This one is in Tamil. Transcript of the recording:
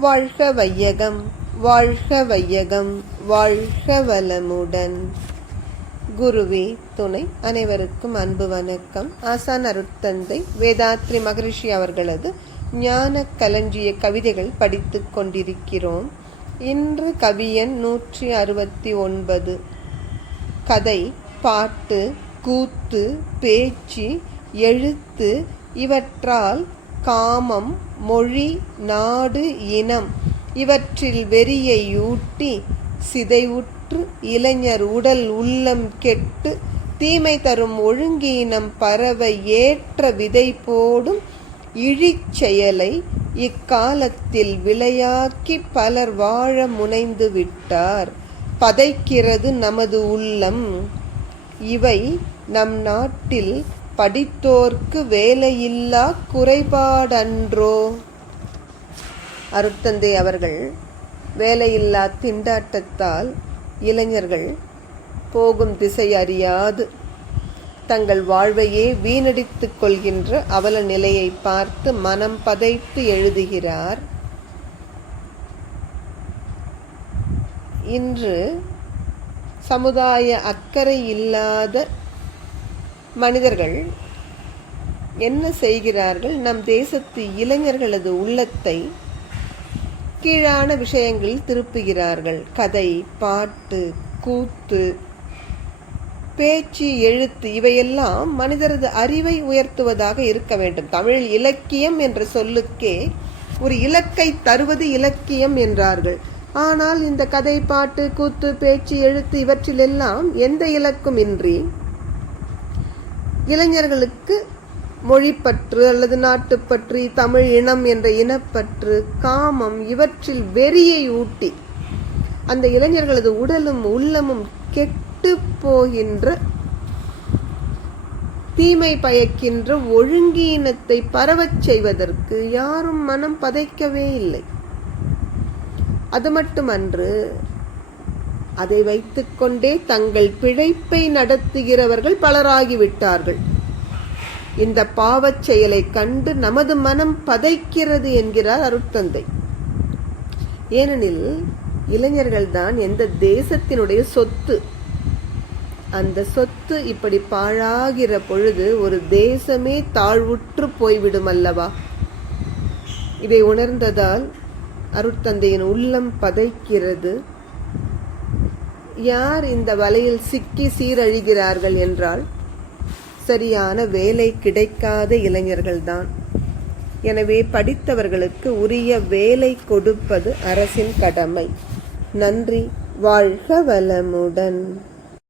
வாழ்க வையகம், வாழ்க வையகம், வாழ்க வளமுடன். குருவே துணை. அனைவருக்கும் அன்பு வணக்கம். ஆசான் அருட்தந்தை வேதாத்ரி மகரிஷி அவர்களது ஞான களஞ்சிய கவிதைகள் படித்துக் கொண்டிருக்கிறோம். இன்று கவியன் 169. கதை, பாட்டு, கூத்து, பேச்சு, எழுத்து இவற்றால் காமம், மொழி, நாடு, இனம் இவற்றில் வெறியை ஊட்டி சிதைவுற்று இளைஞர் உடல் உள்ளம் கெட்டு தீமை தரும் ஒழுங்கீனம் பரவ ஏற்ற விதை போடும் இழிச்செயலை இக்காலத்தில் விளையாக்கி பலர் வாழ முனைந்து விட்டார். பதைக்கிறது நமது உள்ளம். இவை நம் நாட்டில் படித்தோர்க்கு வேலையில்லா குறைபாடன்றோ? அருட்தந்தை அவர்கள் வேலையில்லா திண்டாட்டத்தால் இளைஞர்கள் போகும் திசை அறியாது தங்கள் வாழ்வையே வீணடித்துக் கொள்கின்ற அவல நிலையை பார்த்து மனம் பதைத்து எழுதுகிறார். இன்று சமுதாய அக்கறை இல்லாத மனிதர்கள் என்ன செய்கிறார்கள்? நம் தேசத்து இளைஞர்களது உள்ளத்தை கீழான விஷயங்களில் திருப்புகிறார்கள். கதை, பாட்டு, கூத்து, பேச்சு, எழுத்து இவையெல்லாம் மனிதரது அறிவை உயர்த்துவதாக இருக்க வேண்டும். தமிழில் இலக்கியம் என்ற சொல்லுக்கே ஒரு இலக்கை தருவது இலக்கியம் என்றார்கள். ஆனால் இந்த கதை, பாட்டு, கூத்து, பேச்சு, எழுத்து இவற்றிலெல்லாம் எந்த இலக்கும் இன்றி இளைஞர்களுக்கு மொழிப்பற்று அல்லது நாட்டுப்பற்று, தமிழ் இனம் என்ற இனப்பற்று, காமம் இவற்றில் வெறியை ஊட்டி அந்த இளைஞர்களது உடலும் உள்ளமும் கெட்டு போகின்ற தீமை பயக்கின்ற ஒழுங்கீனத்தை பரவச் செய்வதற்கு யாரும் மனம் பதைக்கவே இல்லை. அது மட்டுமன்று, அதை வைத்துக்கொண்டே தங்கள் பிழைப்பை நடத்துகிறவர்கள் பலராகிவிட்டார்கள். இந்த பாவச் செயலை கண்டு நமது மனம் பதைக்கிறது என்கிறார் அருட்தந்தை. ஏனெனில் இளைஞர்கள்தான் எந்த தேசத்தினுடைய சொத்து. அந்த சொத்து இப்படி பாழாகிற பொழுது ஒரு தேசமே தாழ்வுற்று போய்விடும் அல்லவா? இதை உணர்ந்ததால் அருட்தந்தையின் உள்ளம் பதைக்கிறது. யார் இந்த வலையில் சிக்கி சீரழிகிறார்கள் என்றால் சரியான வேலை கிடைக்காத இளைஞர்கள்தான். எனவே படித்தவர்களுக்கு உரிய வேலை கொடுப்பது அரசின் கடமை. நன்றி. வாழ்க வளமுடன்.